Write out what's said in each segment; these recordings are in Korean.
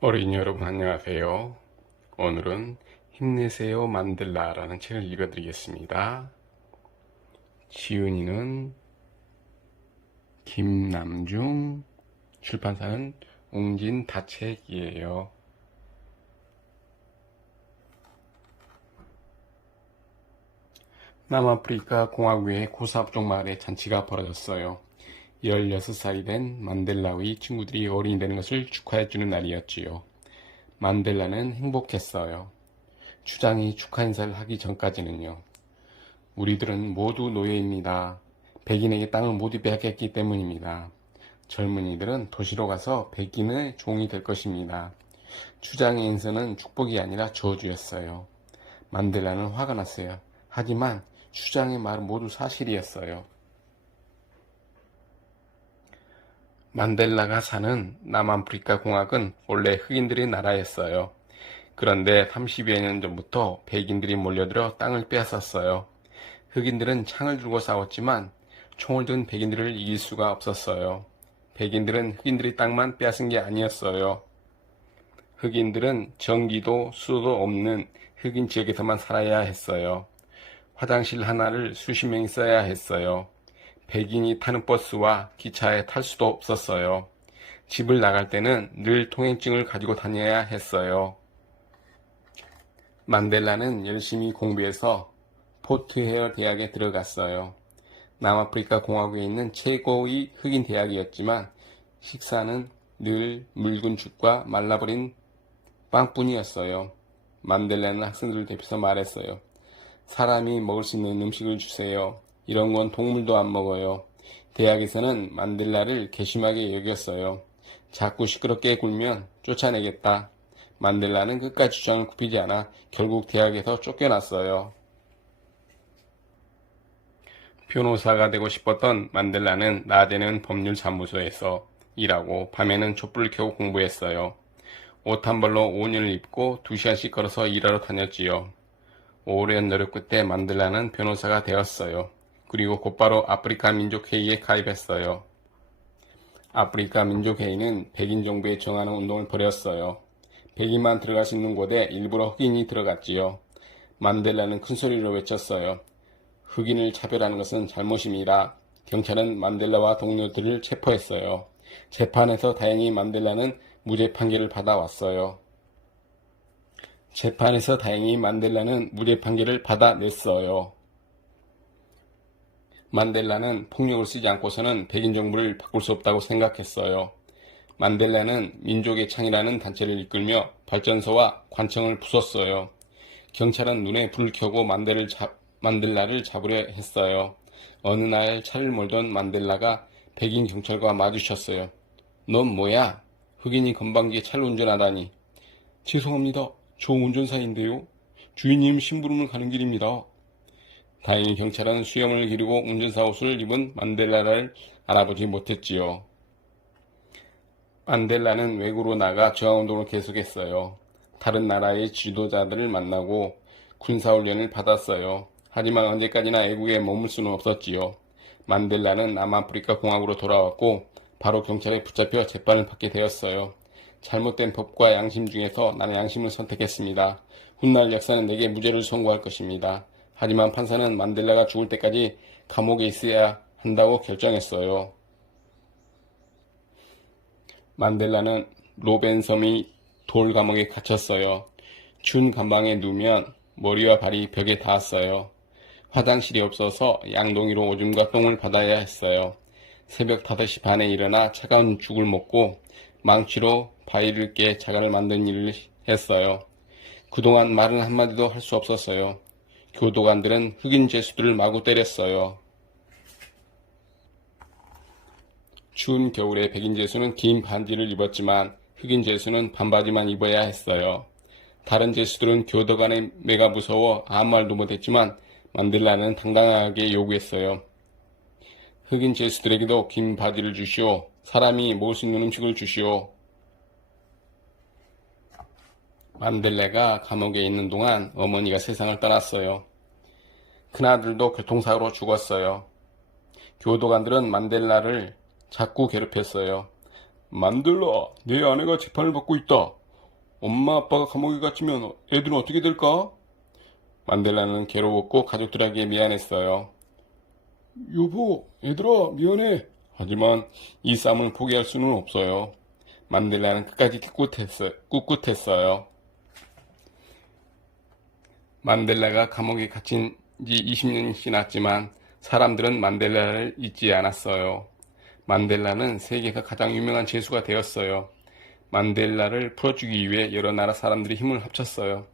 어린이 여러분 안녕하세요. 오늘은 힘내세요 만델라라는 책을 읽어드리겠습니다. 지은이는 김남중, 출판사는 웅진다책이에요. 남아프리카 공화국의 고사업종 마을에 잔치가 벌어졌어요. 16살이 된 만델라의 친구들이 어린이 되는 것을 축하해주는 날이었지요. 만델라는 행복했어요. 추장이 축하 인사를 하기 전까지는요. 우리들은 모두 노예입니다. 백인에게 땅을 모두 빼앗겼기 때문입니다. 젊은이들은 도시로 가서 백인의 종이 될 것입니다. 추장의 인사는 축복이 아니라 저주였어요. 만델라는 화가 났어요. 하지만 추장의 말은 모두 사실이었어요. 만델라가 사는 남아프리카 공화국은 원래 흑인들의 나라였어요. 그런데 30여 년 전부터 백인들이 몰려들어 땅을 빼앗았어요. 흑인들은 창을 들고 싸웠지만 총을 든 백인들을 이길 수가 없었어요. 백인들은 흑인들의 땅만 빼앗은 게 아니었어요. 흑인들은 전기도 수도도 없는 흑인 지역에서만 살아야 했어요. 화장실 하나를 수십 명이 써야 했어요. 백인이 타는 버스와 기차에 탈 수도 없었어요. 집을 나갈 때는 늘 통행증을 가지고 다녀야 했어요. 만델라는 열심히 공부해서 포트헤어 대학에 들어갔어요. 남아프리카 공화국에 있는 최고의 흑인 대학이었지만 식사는 늘 묽은 죽과 말라버린 빵뿐이었어요. 만델라는 학생들을 대표해서 말했어요. 사람이 먹을 수 있는 음식을 주세요. 이런 건 동물도 안 먹어요. 대학에서는 만델라를 괘씸하게 여겼어요. 자꾸 시끄럽게 굴면 쫓아내겠다. 만델라는 끝까지 주장을 굽히지 않아 결국 대학에서 쫓겨났어요. 변호사가 되고 싶었던 만델라는 낮에는 법률사무소에서 일하고 밤에는 촛불을 켜고 공부했어요. 옷 한 벌로 5년을 입고 2시간씩 걸어서 일하러 다녔지요. 오랜 노력 끝에 만델라는 변호사가 되었어요. 그리고 곧바로 아프리카 민족회의에 가입했어요. 아프리카 민족회의는 백인 정부에 저항하는 운동을 벌였어요. 백인만 들어갈 수 있는 곳에 일부러 흑인이 들어갔지요. 만델라는 큰소리로 외쳤어요. 흑인을 차별하는 것은 잘못입니다. 경찰은 만델라와 동료들을 체포했어요. 재판에서 다행히 만델라는 무죄 판결을 받아왔어요. 재판에서 다행히 만델라는 무죄 판결을 받아냈어요. 만델라는 폭력을 쓰지 않고서는 백인 정부를 바꿀 수 없다고 생각했어요. 만델라는 민족의 창이라는 단체를 이끌며 발전소와 관청을 부쉈어요. 경찰은 눈에 불을 켜고 만델라를 잡으려 했어요. 어느 날 차를 몰던 만델라가 백인 경찰과 마주쳤어요. 넌 뭐야? 흑인이 건방지게 차를 운전하다니. 죄송합니다. 저 운전사인데요. 주인님 심부름을 가는 길입니다. 다행히 경찰은 수염을 기르고 운전사 옷을 입은 만델라를 알아보지 못했지요. 만델라는 외국으로 나가 저항운동을 계속했어요. 다른 나라의 지도자들을 만나고 군사훈련을 받았어요. 하지만 언제까지나 애국에 머물 수는 없었지요. 만델라는 남아프리카 공화국으로 돌아왔고 바로 경찰에 붙잡혀 재판을 받게 되었어요. 잘못된 법과 양심 중에서 나는 양심을 선택했습니다. 훗날 역사는 내게 무죄를 선고할 것입니다. 하지만 판사는 만델라가 죽을 때까지 감옥에 있어야 한다고 결정했어요. 만델라는 로벤섬의 돌 감옥에 갇혔어요. 추운 감방에 누우면 머리와 발이 벽에 닿았어요. 화장실이 없어서 양동이로 오줌과 똥을 받아야 했어요. 새벽 5시 반에 일어나 차가운 죽을 먹고 망치로 바위를 깨 자갈을 만드는 일을 했어요. 그동안 말은 한마디도 할 수 없었어요. 교도관들은 흑인 죄수들을 마구 때렸어요. 추운 겨울에 백인 죄수는 긴 반지를 입었지만 흑인 죄수는 반바지만 입어야 했어요. 다른 죄수들은 교도관의 매가 무서워 아무 말도 못했지만 만델라는 당당하게 요구했어요. 흑인 죄수들에게도 긴 바지를 주시오. 사람이 먹을 수 있는 음식을 주시오. 만델라가 감옥에 있는 동안 어머니가 세상을 떠났어요. 큰아들도 교통사고로 죽었어요. 교도관들은 만델라를 자꾸 괴롭혔어요. 만델라, 내 아내가 재판을 받고 있다. 엄마 아빠가 감옥에 갇히면 애들은 어떻게 될까? 만델라는 괴로웠고 가족들에게 미안했어요. 여보, 얘들아, 미안해. 하지만 이 싸움을 포기할 수는 없어요. 만델라는 끝까지 꿋꿋했어요. 만델라가 감옥에 갇힌 지 20년이 지났지만 사람들은 만델라를 잊지 않았어요. 만델라는 세계에서 가장 유명한 죄수가 되었어요. 만델라를 풀어주기 위해 여러 나라 사람들이 힘을 합쳤어요.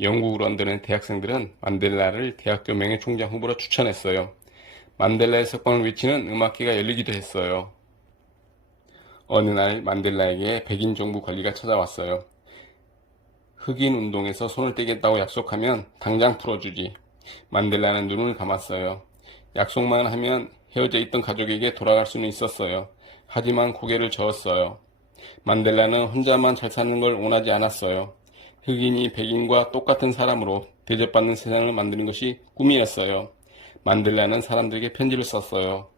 영국 런던의 대학생들은 만델라를 대학교 명예총장 후보로 추천했어요. 만델라의 석방을 외치는 음악회가 열리기도 했어요. 어느 날 만델라에게 백인 정부 관리가 찾아왔어요. 흑인 운동에서 손을 떼겠다고 약속하면 당장 풀어주지. 만델라는 눈을 감았어요. 약속만 하면 헤어져 있던 가족에게 돌아갈 수는 있었어요. 하지만 고개를 저었어요. 만델라는 혼자만 잘 사는 걸 원하지 않았어요. 흑인이 백인과 똑같은 사람으로 대접받는 세상을 만드는 것이 꿈이었어요. 만델라는 사람들에게 편지를 썼어요.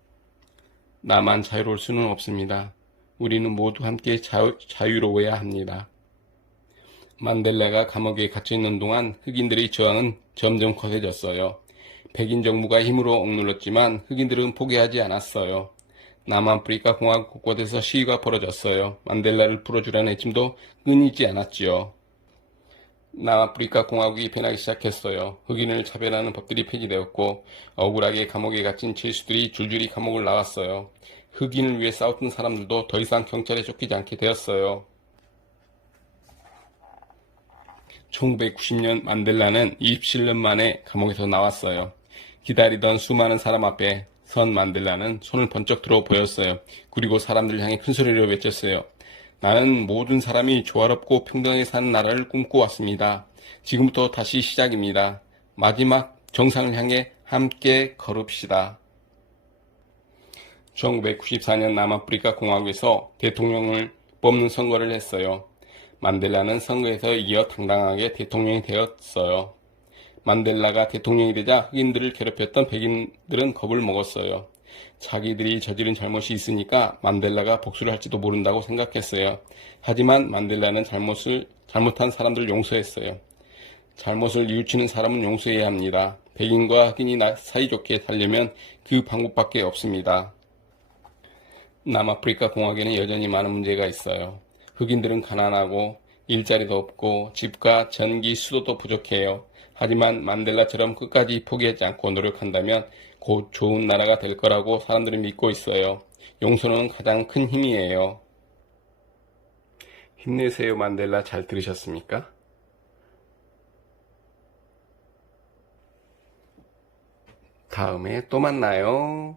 나만 자유로울 수는 없습니다. 우리는 모두 함께 자유로워야 합니다. 만델라가 감옥에 갇혀있는 동안 흑인들의 저항은 점점 거세졌어요. 백인 정부가 힘으로 억눌렀지만 흑인들은 포기하지 않았어요. 남아프리카 공화국 곳곳에서 시위가 벌어졌어요. 만델라를 풀어주라는 애침도 끊이지 않았지요. 남아프리카 공화국이 변하기 시작했어요. 흑인을 차별하는 법들이 폐지되었고 억울하게 감옥에 갇힌 죄수들이 줄줄이 감옥을 나왔어요. 흑인을 위해 싸웠던 사람들도 더 이상 경찰에 쫓기지 않게 되었어요. 1990년 만델라는 27년 만에 감옥에서 나왔어요. 기다리던 수많은 사람 앞에 선 만델라는 손을 번쩍 들어 보였어요. 그리고 사람들을 향해 큰 소리로 외쳤어요. 나는 모든 사람이 조화롭고 평등하게 사는 나라를 꿈꿔왔습니다. 지금부터 다시 시작입니다. 마지막 정상을 향해 함께 걸읍시다. 1994년 남아프리카 공화국에서 대통령을 뽑는 선거를 했어요. 만델라는 선거에서 이겨 당당하게 대통령이 되었어요. 만델라가 대통령이 되자 흑인들을 괴롭혔던 백인들은 겁을 먹었어요. 자기들이 저지른 잘못이 있으니까 만델라가 복수를 할지도 모른다고 생각했어요. 하지만 만델라는 잘못한 사람들을 용서했어요. 잘못을 뉘우치는 사람은 용서해야 합니다. 백인과 흑인이 사이좋게 살려면 그 방법밖에 없습니다. 남아프리카 공화국에는 여전히 많은 문제가 있어요. 흑인들은 가난하고 일자리도 없고 집과 전기, 수도도 부족해요. 하지만 만델라처럼 끝까지 포기하지 않고 노력한다면 곧 좋은 나라가 될 거라고 사람들은 믿고 있어요. 용서는 가장 큰 힘이에요. 힘내세요, 만델라. 잘 들으셨습니까? 다음에 또 만나요.